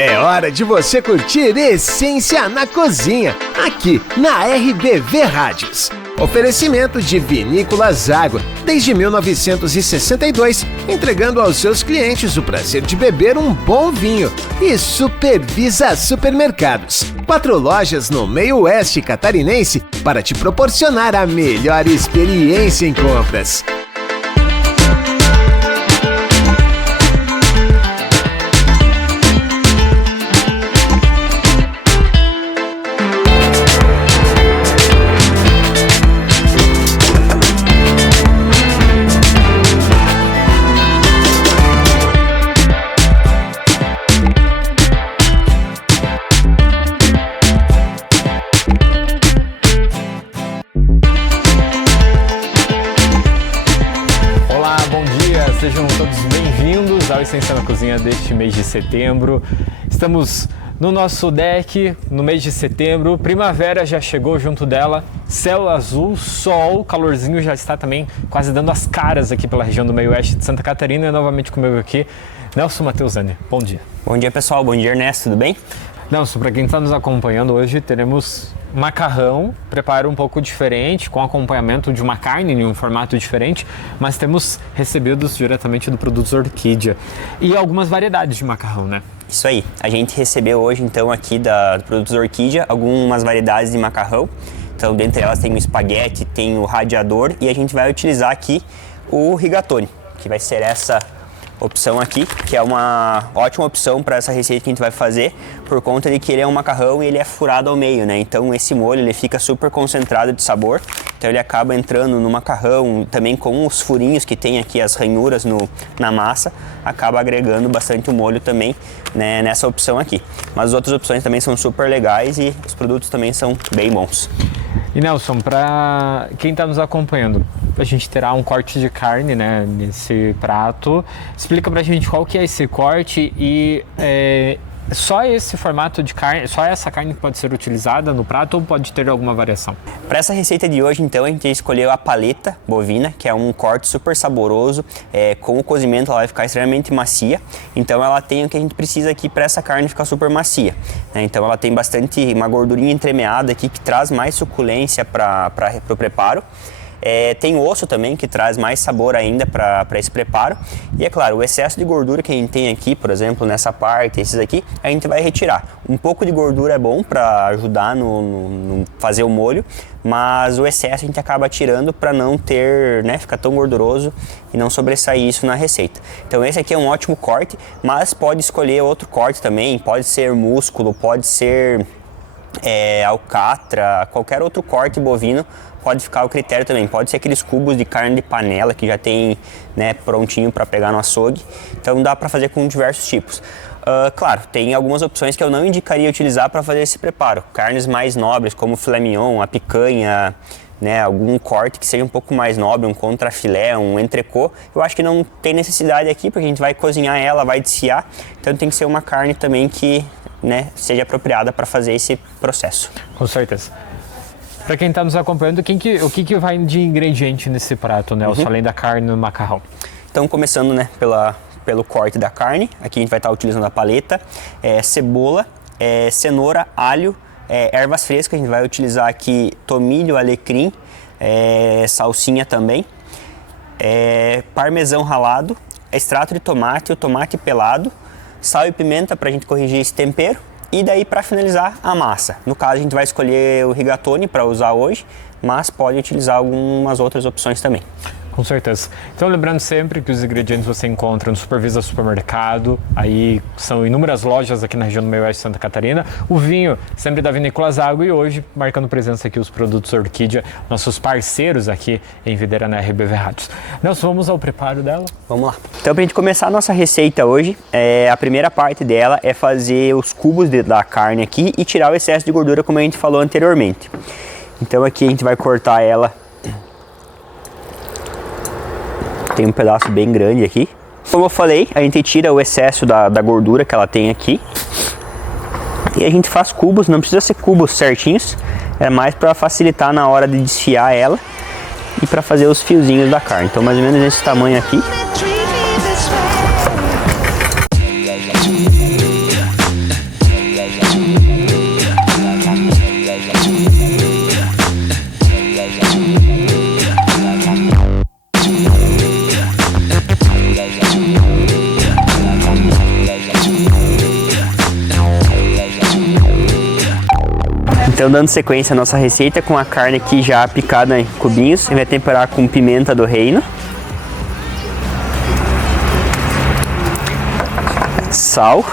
É hora de você curtir Essência na Cozinha, aqui na RBV Rádios. Oferecimento de Vinícolas Água, desde 1962, entregando aos seus clientes o prazer de beber um bom vinho. E Supervisa Supermercados, 4 lojas no meio oeste catarinense para te proporcionar a melhor experiência em compras. Sejam todos bem-vindos ao Essência na Cozinha deste mês de setembro. Estamos no nosso deck, no mês de setembro, primavera já chegou junto dela, céu azul, sol, calorzinho já está também quase dando as caras aqui pela região do meio oeste de Santa Catarina. E novamente comigo aqui, Nelson Mateusani. Bom dia. Bom dia, pessoal. Bom dia, Ernesto. Tudo bem? Nelson, para quem está nos acompanhando hoje, teremos macarrão, preparo um pouco diferente, com acompanhamento de uma carne em um formato diferente, mas temos recebidos diretamente do Produtos Orquídea e algumas variedades de macarrão, né? Isso aí. A gente recebeu hoje, então, aqui do Produtos Orquídea, algumas variedades de macarrão. Então, dentre elas tem o espaguete, tem o radiador e a gente vai utilizar aqui o rigatoni, que vai ser essa opção aqui, que é uma ótima opção para essa receita que a gente vai fazer, por conta de que ele é um macarrão e ele é furado ao meio, né? Então esse molho ele fica super concentrado de sabor, então ele acaba entrando no macarrão, também com os furinhos que tem aqui, as ranhuras na massa, acaba agregando bastante o molho também, né, nessa opção aqui. Mas as outras opções também são super legais e os produtos também são bem bons. E Nelson, para quem está nos acompanhando, a gente terá um corte de carne, né, nesse prato. Explica pra gente qual que é esse corte e só esse formato de carne, só essa carne que pode ser utilizada no prato ou pode ter alguma variação? Para essa receita de hoje, então, a gente escolheu a paleta bovina, que é um corte super saboroso. Com o cozimento ela vai ficar extremamente macia, então ela tem o que a gente precisa aqui para essa carne ficar super macia, né? Então ela tem uma gordurinha entremeada aqui que traz mais suculência para o preparo. Tem o osso também, que traz mais sabor ainda para esse preparo. E é claro, o excesso de gordura que a gente tem aqui, por exemplo, nessa parte, esses aqui, a gente vai retirar. Um pouco de gordura é bom para ajudar no fazer o molho, mas o excesso a gente acaba tirando para não ter, né, ficar tão gorduroso e não sobressair isso na receita. Então esse aqui é um ótimo corte, mas pode escolher outro corte também, pode ser músculo, pode ser alcatra, qualquer outro corte bovino pode ficar ao critério também. Pode ser aqueles cubos de carne de panela que já tem, né, prontinho para pegar no açougue. Então dá para fazer com diversos tipos. Claro, tem algumas opções que eu não indicaria utilizar para fazer esse preparo. Carnes mais nobres como o filé mignon, a picanha, né, algum corte que seja um pouco mais nobre, um contrafilé, um entrecô. Eu acho que não tem necessidade aqui, porque a gente vai cozinhar ela, vai desfiar. Então tem que ser uma carne também que, né, seja apropriada para fazer esse processo. Com certeza. Para quem está nos acompanhando, o que vai de ingrediente nesse prato, Nelson, além da carne e do macarrão? Então, começando, né, pelo corte da carne, aqui a gente vai estar utilizando a paleta, cebola, cenoura, alho, ervas frescas, a gente vai utilizar aqui tomilho, alecrim, salsinha também, parmesão ralado, extrato de tomate, o tomate pelado, sal e pimenta para a gente corrigir esse tempero. E daí, para finalizar, a massa. No caso, a gente vai escolher o rigatoni para usar hoje, mas pode utilizar algumas outras opções também. Com certeza. Então, lembrando sempre que os ingredientes você encontra no Supervisa Supermercado, aí são inúmeras lojas aqui na região do meio oeste de Santa Catarina. O vinho sempre da Vinícolas Água e hoje, marcando presença aqui, os produtos Orquídea, nossos parceiros aqui em Videira na RBV Rádios. Nelson, vamos ao preparo dela? Vamos lá. Então, para a gente começar a nossa receita hoje, a primeira parte dela é fazer os cubos da carne aqui e tirar o excesso de gordura, como a gente falou anteriormente. Então, aqui a gente vai cortar ela. Tem um pedaço bem grande aqui. Como eu falei, a gente tira o excesso da gordura que ela tem aqui. E a gente faz cubos, não precisa ser cubos certinhos. É mais para facilitar na hora de desfiar ela e para fazer os fiozinhos da carne. Então mais ou menos esse tamanho aqui. Então, dando sequência à nossa receita, com a carne aqui já picada em cubinhos, a gente vai temperar com pimenta do reino, sal,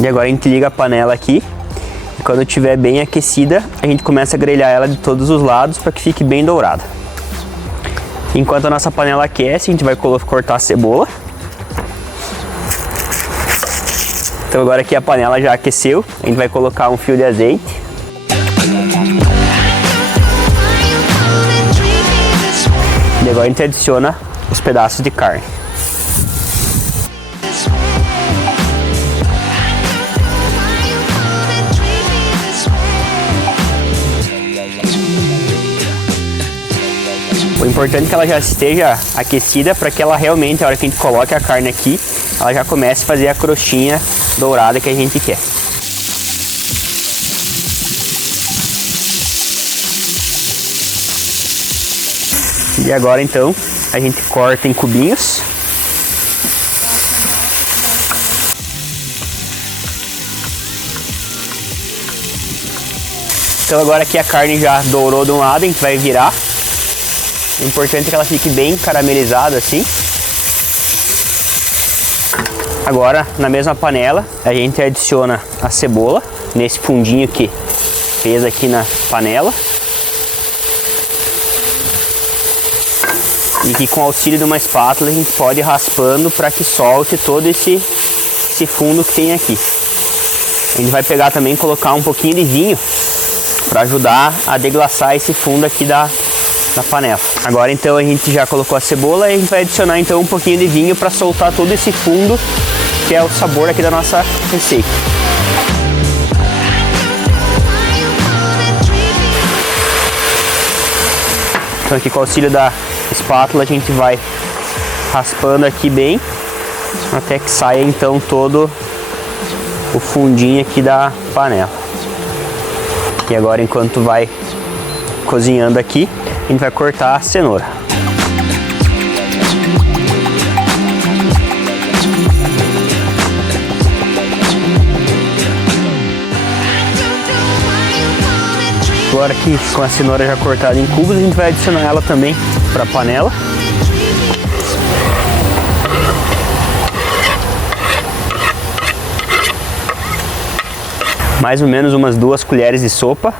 e agora a gente liga a panela aqui, e quando estiver bem aquecida, a gente começa a grelhar ela de todos os lados para que fique bem dourada. Enquanto a nossa panela aquece, a gente vai cortar a cebola. Então agora que a panela já aqueceu, a gente vai colocar um fio de azeite. E agora a gente adiciona os pedaços de carne. O importante é que ela já esteja aquecida para que ela realmente, a hora que a gente coloque a carne aqui, ela já comece a fazer a crostinha dourada que a gente quer. E agora então a gente corta em cubinhos. Então agora que a carne já dourou de um lado, a gente vai virar. O importante é que ela fique bem caramelizada assim. Agora, na mesma panela, a gente adiciona a cebola, nesse fundinho que fez aqui na panela. E que com o auxílio de uma espátula a gente pode ir raspando para que solte todo esse fundo que tem aqui. A gente vai pegar também e colocar um pouquinho de vinho para ajudar a deglaçar esse fundo aqui da panela. Agora então a gente já colocou a cebola e a gente vai adicionar então um pouquinho de vinho para soltar todo esse fundo que é o sabor aqui da nossa receita. Então aqui com o auxílio da espátula a gente vai raspando aqui bem até que saia então todo o fundinho aqui da panela. E agora enquanto vai cozinhando aqui, a gente vai cortar a cenoura. Agora que com a cenoura já cortada em cubos, a gente vai adicionar ela também para a panela. Mais ou menos umas 2 colheres de sopa.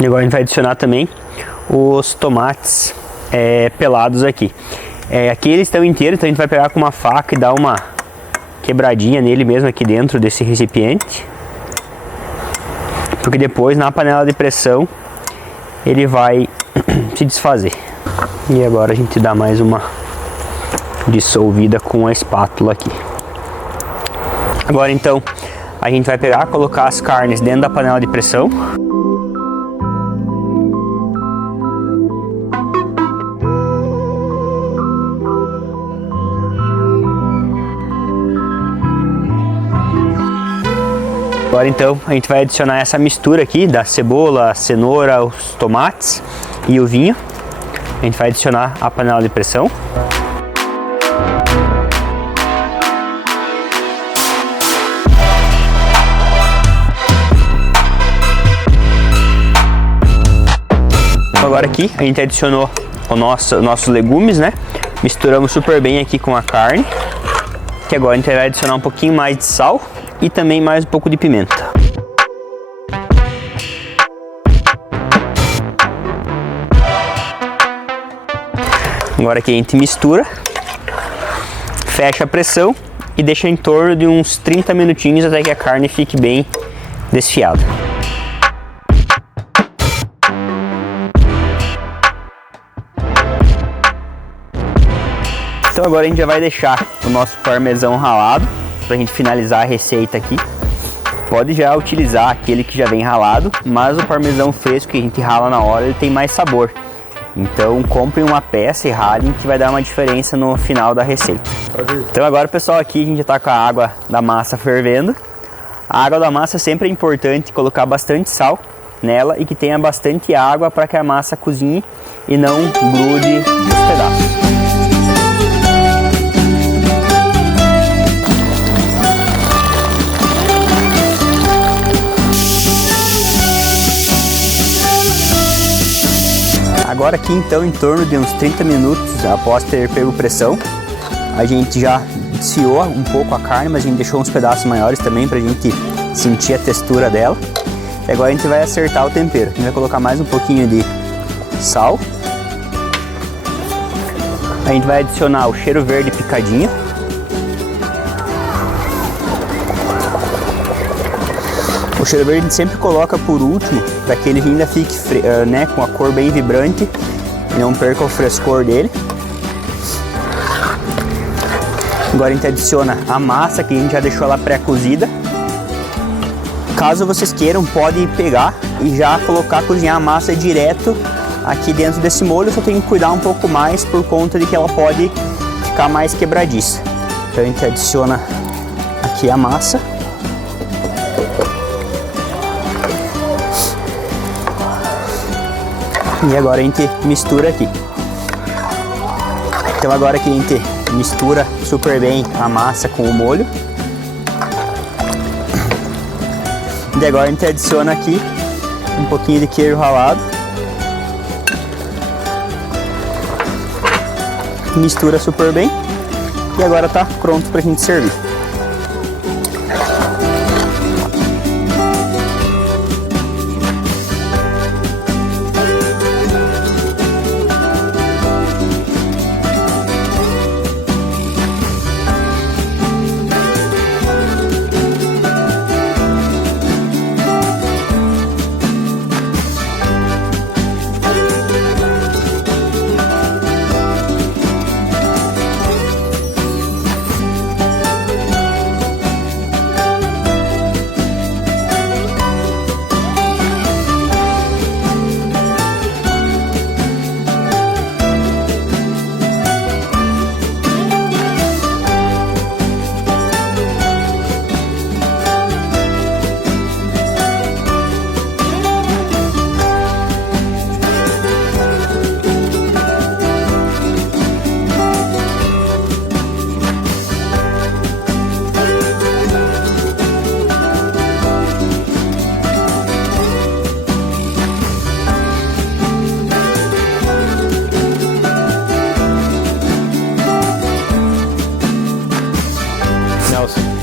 E agora a gente vai adicionar também os tomates pelados aqui. Aqui eles estão inteiros, então a gente vai pegar com uma faca e dar uma quebradinha nele mesmo aqui dentro desse recipiente. Porque depois na panela de pressão ele vai se desfazer. E agora a gente dá mais uma dissolvida com a espátula aqui. Agora então a gente vai pegar, colocar as carnes dentro da panela de pressão. Agora então a gente vai adicionar essa mistura aqui da cebola, a cenoura, os tomates e o vinho. A gente vai adicionar a panela de pressão. Agora aqui a gente adicionou nossos legumes, né? Misturamos super bem aqui com a carne. Que agora a gente vai adicionar um pouquinho mais de sal e também mais um pouco de pimenta. Agora aqui a gente mistura, fecha a pressão e deixa em torno de uns 30 minutinhos até que a carne fique bem desfiada. Então agora a gente já vai deixar o nosso parmesão ralado para a gente finalizar a receita aqui. Pode já utilizar aquele que já vem ralado, mas o parmesão fresco que a gente rala na hora ele tem mais sabor. Então compre uma peça e ralem que vai dar uma diferença no final da receita. Então agora pessoal, aqui a gente já está com a água da massa fervendo. A água da massa sempre é importante colocar bastante sal nela e que tenha bastante água para que a massa cozinhe e não grude os pedaços. Agora aqui então, em torno de uns 30 minutos após ter pego pressão, a gente já desfiou um pouco a carne, mas a gente deixou uns pedaços maiores também pra gente sentir a textura dela. E agora a gente vai acertar o tempero. A gente vai colocar mais um pouquinho de sal. A gente vai adicionar o cheiro verde picadinho. O cheiro verde a gente sempre coloca por último, para que ele ainda fique né, com a cor bem vibrante e não perca o frescor dele. Agora a gente adiciona a massa que a gente já deixou ela pré-cozida. Caso vocês queiram, podem pegar e já colocar cozinhar a massa direto aqui dentro desse molho. Só tem que cuidar um pouco mais por conta de que ela pode ficar mais quebradiça. Então a gente adiciona aqui a massa. E agora a gente mistura aqui. Então agora que a gente mistura super bem a massa com o molho. E agora a gente adiciona aqui um pouquinho de queijo ralado. Mistura super bem. E agora tá pronto pra gente servir.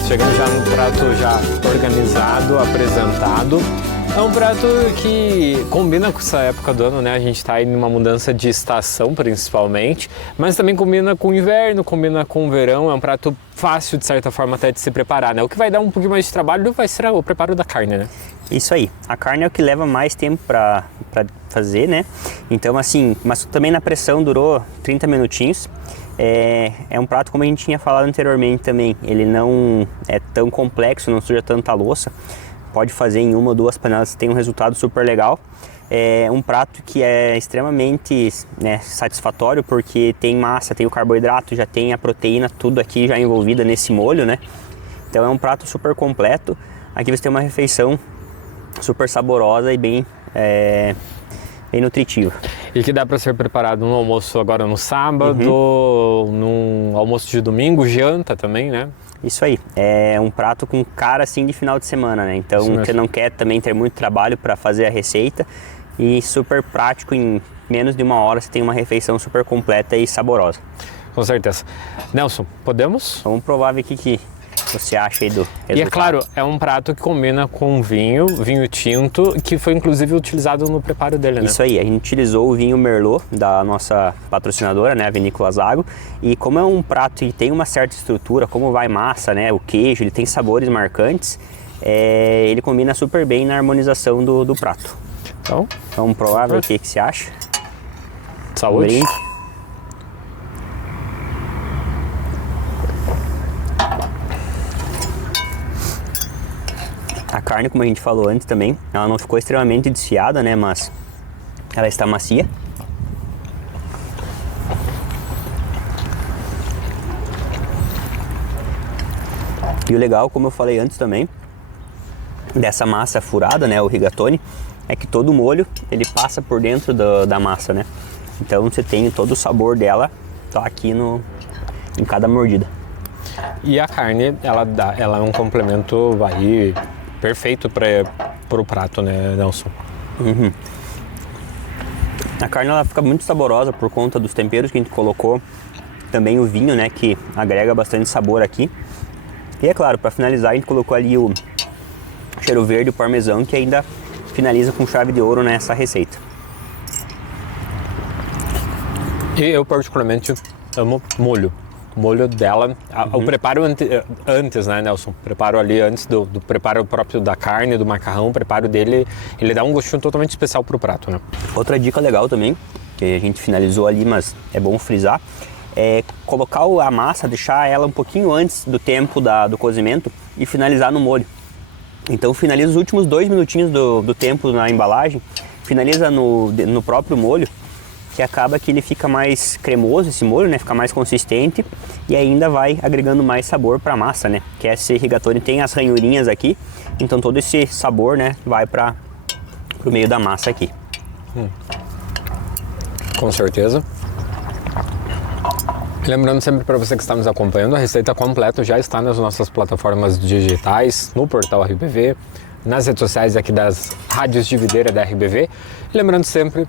Chegando já no prato já organizado, apresentado. É um prato que combina com essa época do ano, né? A gente está aí numa mudança de estação, principalmente, mas também combina com o inverno, combina com o verão. É um prato fácil, de certa forma, até de se preparar, né? O que vai dar um pouquinho mais de trabalho vai ser o preparo da carne, né? Isso aí. A carne é o que leva mais tempo para fazer, né? Então, assim, mas também na pressão durou 30 minutinhos. É um prato, como a gente tinha falado anteriormente também, ele não é tão complexo, não suja tanta louça. Pode fazer em uma ou duas panelas, tem um resultado super legal. É um prato que é extremamente, né, satisfatório, porque tem massa, tem o carboidrato, já tem a proteína, tudo aqui já envolvida nesse molho, né? Então é um prato super completo. Aqui você tem uma refeição super saborosa e bem nutritiva. E que dá para ser preparado no almoço agora no sábado, num almoço de domingo, janta também, né? Isso aí, é um prato com cara assim de final de semana, né? Então você não quer também ter muito trabalho para fazer a receita e super prático, em menos de uma hora você tem uma refeição super completa e saborosa. Com certeza. Nelson, podemos? Vamos provar ver o que você acha aí do resultado. E é claro, é um prato que combina com vinho tinto, que foi inclusive utilizado no preparo dele, né? Isso aí, a gente utilizou o vinho Merlot da nossa patrocinadora, né, a Vinícola Zago, e como é um prato que tem uma certa estrutura, como vai massa, né, o queijo, ele tem sabores marcantes, ele combina super bem na harmonização do prato. Então, vamos provar ver o que você acha. Saúde! Um brinde. A carne, como a gente falou antes também, ela não ficou extremamente desfiada, né, mas ela está macia. E o legal, como eu falei antes também, dessa massa furada, né, o rigatoni, é que todo o molho, ele passa por dentro da massa, né? Então você tem todo o sabor dela, tá aqui em cada mordida. E a carne, ela é um complemento aí perfeito para o prato, né, Nelson? A carne ela fica muito saborosa por conta dos temperos que a gente colocou, também o vinho, né, que agrega bastante sabor aqui. E é claro, para finalizar a gente colocou ali o cheiro verde, o parmesão, que ainda finaliza com chave de ouro nessa receita. E eu particularmente amo molho. O molho dela, o preparo antes, né, Nelson? O preparo ali antes do preparo próprio da carne, do macarrão, o preparo dele, ele dá um gostinho totalmente especial pro prato, né? Outra dica legal também, que a gente finalizou ali, mas é bom frisar, é colocar a massa, deixar ela um pouquinho antes do tempo do cozimento e finalizar no molho. Então finaliza os últimos 2 minutinhos do tempo na embalagem, finaliza no próprio molho, que acaba que ele fica mais cremoso, esse molho, né? Fica mais consistente e ainda vai agregando mais sabor para a massa, né? Que esse rigatoni tem as ranhurinhas aqui, então todo esse sabor, né, vai para o meio da massa aqui. Com certeza. Lembrando sempre para você que está nos acompanhando, a receita completa já está nas nossas plataformas digitais, no portal RBV, nas redes sociais aqui das rádios de videira da RBV. E lembrando sempre,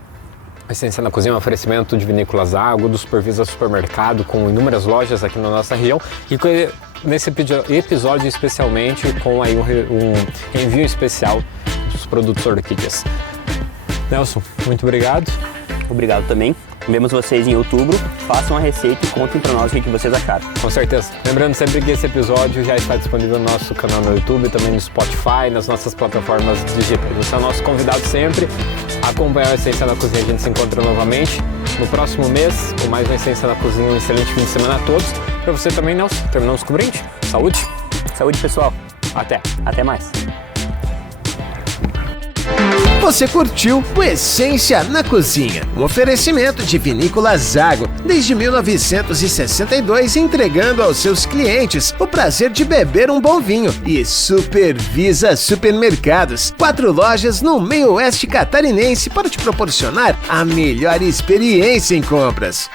a Essência na Cozinha é um oferecimento de Vinícolas Zago, do Supervisa Supermercado, com inúmeras lojas aqui na nossa região e nesse episódio especialmente com aí um envio especial dos produtos Orquídeas. Nelson, muito obrigado. Obrigado também. Vemos vocês em outubro. Façam a receita e contem para nós o que vocês acharam. Com certeza. Lembrando sempre que esse episódio já está disponível no nosso canal no YouTube, também no Spotify, nas nossas plataformas digitais. Você é o nosso convidado sempre. Acompanhar a Essência na Cozinha, a gente se encontra novamente no próximo mês com mais uma Essência na Cozinha. Um excelente fim de semana a todos. Para você também, Nelson. Terminamos com o brinde. Saúde. Saúde, pessoal. Até mais. Você curtiu o Essência na Cozinha, um oferecimento de Vinícola Zago, desde 1962 entregando aos seus clientes o prazer de beber um bom vinho. E Supervisa Supermercados, 4 lojas no meio oeste catarinense para te proporcionar a melhor experiência em compras.